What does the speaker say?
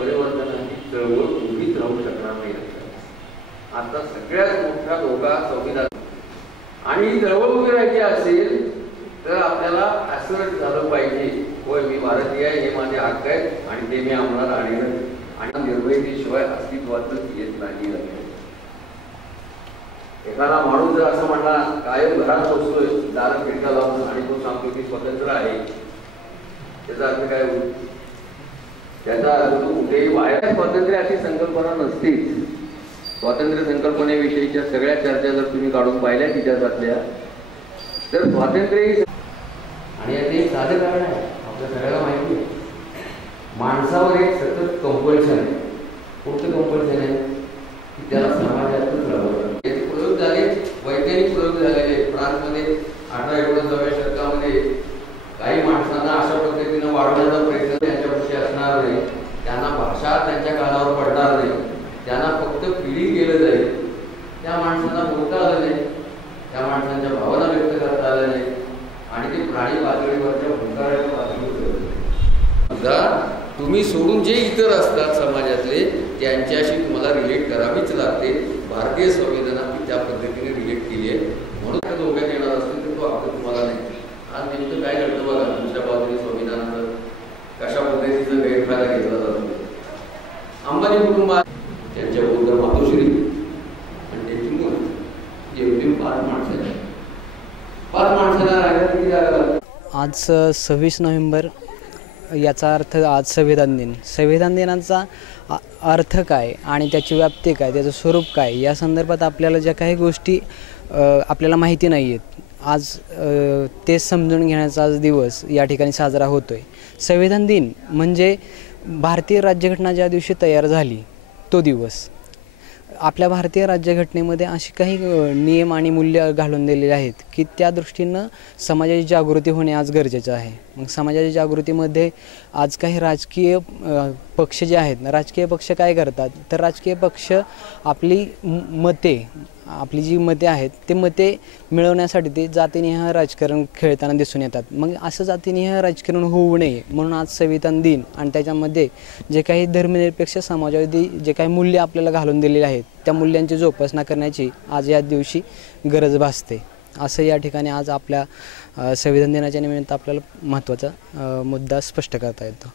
परिवर्तनाची चळवळ उभीच राहू शकणार नाही. आता सगळ्यात मोठा धोका संविधान आणि ही चळवळ उभी राहायची असेल तर आपल्याला असं झालं पाहिजे, होय मी भारतीय आहे, हे माझे हक्क आहेत आणि ते मी अंमलात आणेन आणि निर्भयतेशिवाय अस्तित्वातच येत नाही. एखादा माणूस जर असं म्हणला कायम घरात बसतोय दार खिडका लावून आणि तो सांगतो की स्वतंत्र आहे, त्याचा अर्थ काय होईल? त्याचा अर्थ कुठेही बाहेर स्वातंत्र्य अशी संकल्पना नसतेच. स्वातंत्र्य संकल्पनेविषयीच्या सगळ्या चर्चा जर तुम्ही काढून पाहिल्या इतिहासातल्या तर स्वातंत्र्य आणि याचे एक साधं कारण आहे, आपल्या सगळ्याला माहिती आहे. माणसावर एक सतत कंपल्शन आहे. कोणतं कंपल्शन आहे की त्याला समाजातच राहावं. याचे प्रयोग झाले, वैज्ञानिक प्रयोग झालेले. फ्रान्समध्ये 18-19व्या शतकामध्ये काही माणसांना अशा पद्धतीनं वाढवण्याचा प्रयत्न त्यांच्यापाशी असणार नाही, त्यांना भाषा त्यांच्या कानावर पडणार नाही, त्यांना फक्त पिढी केलं जाईल. त्या माणसांना बोलता आलं नाही, त्या माणसांच्या भावना व्यक्त करता आल्या नाही आणि ते प्राणी पातळीवरच्या भूतकाळाच्या पातळीवर सुद्धा तुम्ही सोडून जे इतर असतात समाजातले त्यांच्याशी तुम्हाला रिलेट करावीच लागते. भारतीय संविधानात त्या पद्धतीने रिलेट केली आहे. म्हणून धोक्यात येणार असेल तर तो आपण तुम्हाला नाही. आज नेमकं काय घडतं बघा, दुसऱ्या बाजूने संविधानाचं कशा पद्धतीचं गैरफायदा घेतला जातो. अंबानी कुटुंबात त्यांच्या बरोबर मातोश्री आणि त्यांची मुलं एवढी 5 माणसाला राहायला किती जागा लागतात. आज 26 नोव्हेंबर याचा अर्थ आज संविधान दिन. संविधान दिनाचा अर्थ काय आणि त्याची व्याप्ती काय, त्याचं स्वरूप काय, या संदर्भात आपल्याला ज्या काही गोष्टी आपल्याला माहिती नाही आहेत, आज ते समजून घेण्याचा आज दिवस या ठिकाणी साजरा होतो आहे. संविधान दिन म्हणजे भारतीय राज्यघटना ज्या दिवशी तयार झाली तो दिवस. आपल्या भारतीय राज्यघटनेमध्ये अशी काही नियम आणि मूल्य घालून दिलेले आहेत की त्या दृष्टीनं समाजाची जागृती होणे आज गरजेचं आहे. मग समाजाच्या जागृतीमध्ये आज काही राजकीय पक्ष जे आहेत ना, राजकीय पक्ष काय करतात तर राजकीय पक्ष आपली आपली जी मते आहेत ते मते मिळवण्यासाठी ते जातीनिहाय राजकारण खेळताना दिसून येतात. मग असं जातीनिहाय राजकारण होऊ नये म्हणून आज संविधान दिन आणि त्याच्यामध्ये जे काही धर्मनिरपेक्ष समाजवादी जे काही मूल्य आपल्याला घालून दिलेले आहेत त्या मूल्यांची जोपासना करण्याची आज या दिवशी गरज भासते. असं या ठिकाणी आज आपल्या संविधान दिनाच्या निमित्त आपल्याला महत्त्वाचा मुद्दा स्पष्ट करता येतो.